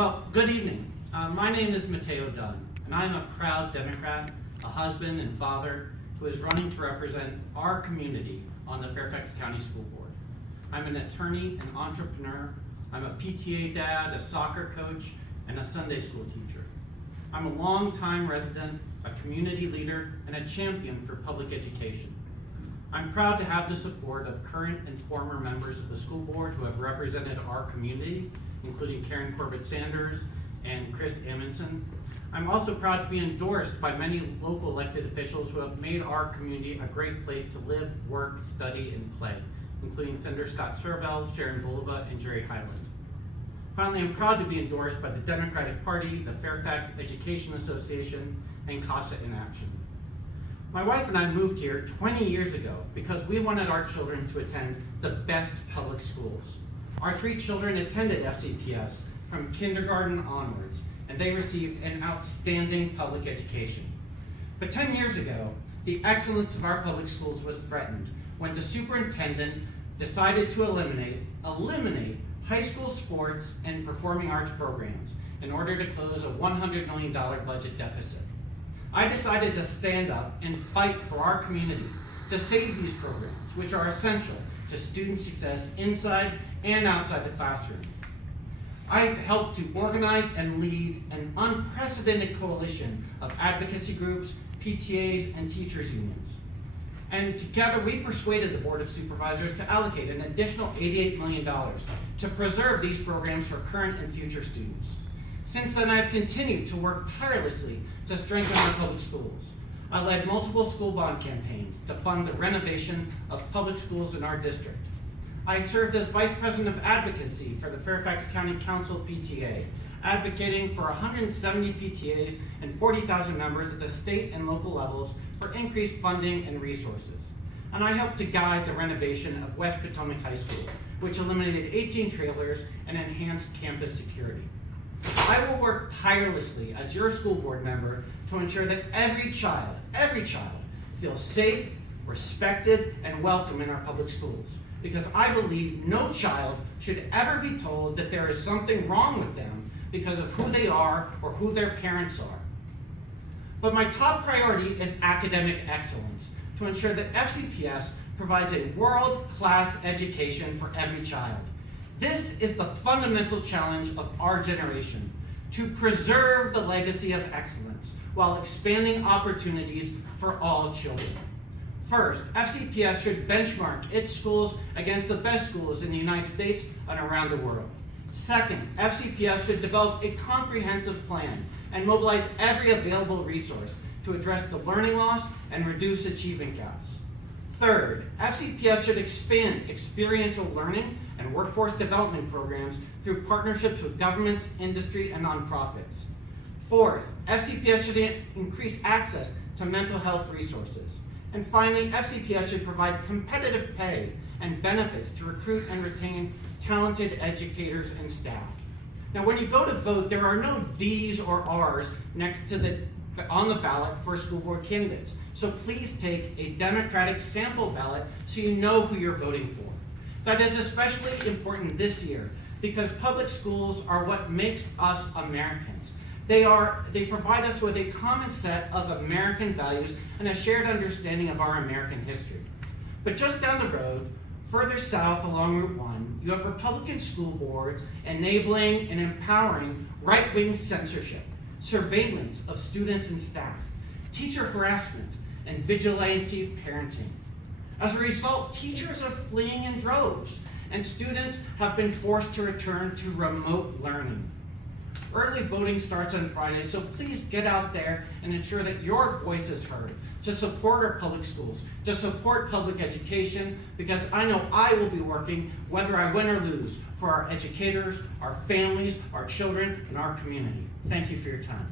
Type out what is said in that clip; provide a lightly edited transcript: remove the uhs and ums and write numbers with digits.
Well, good evening. My name is Mateo Dunne, and I am a proud Democrat, a husband and father who is running to represent our community on the Fairfax County School Board. I'm an attorney and entrepreneur. I'm a PTA dad, a soccer coach, and a Sunday school teacher. I'm a longtime resident, a community leader, and a champion for public education. I'm proud to have the support of current and former members of the school board who have represented our community, including Karen Corbett-Sanders and Chris Amundson. I'm also proud to be endorsed by many local elected officials who have made our community a great place to live, work, study, and play, including Senator Scott Servell, Sharon Bulova, and Jerry Highland. Finally, I'm proud to be endorsed by the Democratic Party, the Fairfax Education Association, and CASA in Action. My wife and I moved here 20 years ago because we wanted our children to attend the best public schools. Our 3 children attended FCPS from kindergarten onwards, and they received an outstanding public education. But 10 years ago, the excellence of our public schools was threatened when the superintendent decided to eliminate high school sports and performing arts programs in order to close a $100 million budget deficit. I decided to stand up and fight for our community to save these programs, which are essential to student success inside and outside the classroom. I helped to organize and lead an unprecedented coalition of advocacy groups, PTAs, and teachers unions. And together we persuaded the Board of Supervisors to allocate an additional $88 million to preserve these programs for current and future students. Since then, I've continued to work tirelessly to strengthen our public schools. I led multiple school bond campaigns to fund the renovation of public schools in our district. I served as Vice President of Advocacy for the Fairfax County Council PTA, advocating for 170 PTAs and 40,000 members at the state and local levels for increased funding and resources. And I helped to guide the renovation of West Potomac High School, which eliminated 18 trailers and enhanced campus security. I will work tirelessly as your school board member to ensure that every child feels safe, respected, and welcome in our public schools, because I believe no child should ever be told that there is something wrong with them because of who they are or who their parents are. But my top priority is academic excellence, to ensure that FCPS provides a world-class education for every child. This is the fundamental challenge of our generation, to preserve the legacy of excellence while expanding opportunities for all children. First, FCPS should benchmark its schools against the best schools in the United States and around the world. Second, FCPS should develop a comprehensive plan and mobilize every available resource to address the learning loss and reduce achievement gaps. Third, FCPS should expand experiential learning and workforce development programs through partnerships with governments, industry, and nonprofits. Fourth, FCPS should increase access to mental health resources. And finally, FCPS should provide competitive pay and benefits to recruit and retain talented educators and staff. Now, when you go to vote, there are no D's or R's on the ballot for school board candidates. So please take a Democratic sample ballot so you know who you're voting for. That is especially important this year because public schools are what makes us Americans. They provide us with a common set of American values and a shared understanding of our American history. But just down the road, further south along Route 1, you have Republican school boards enabling and empowering right-wing censorship, surveillance of students and staff, teacher harassment, and vigilante parenting. As a result, teachers are fleeing in droves, and students have been forced to return to remote learning. Early voting starts on Friday, so please get out there and ensure that your voice is heard to support our public schools, to support public education, because I know I will be working, whether I win or lose, for our educators, our families, our children, and our community. Thank you for your time.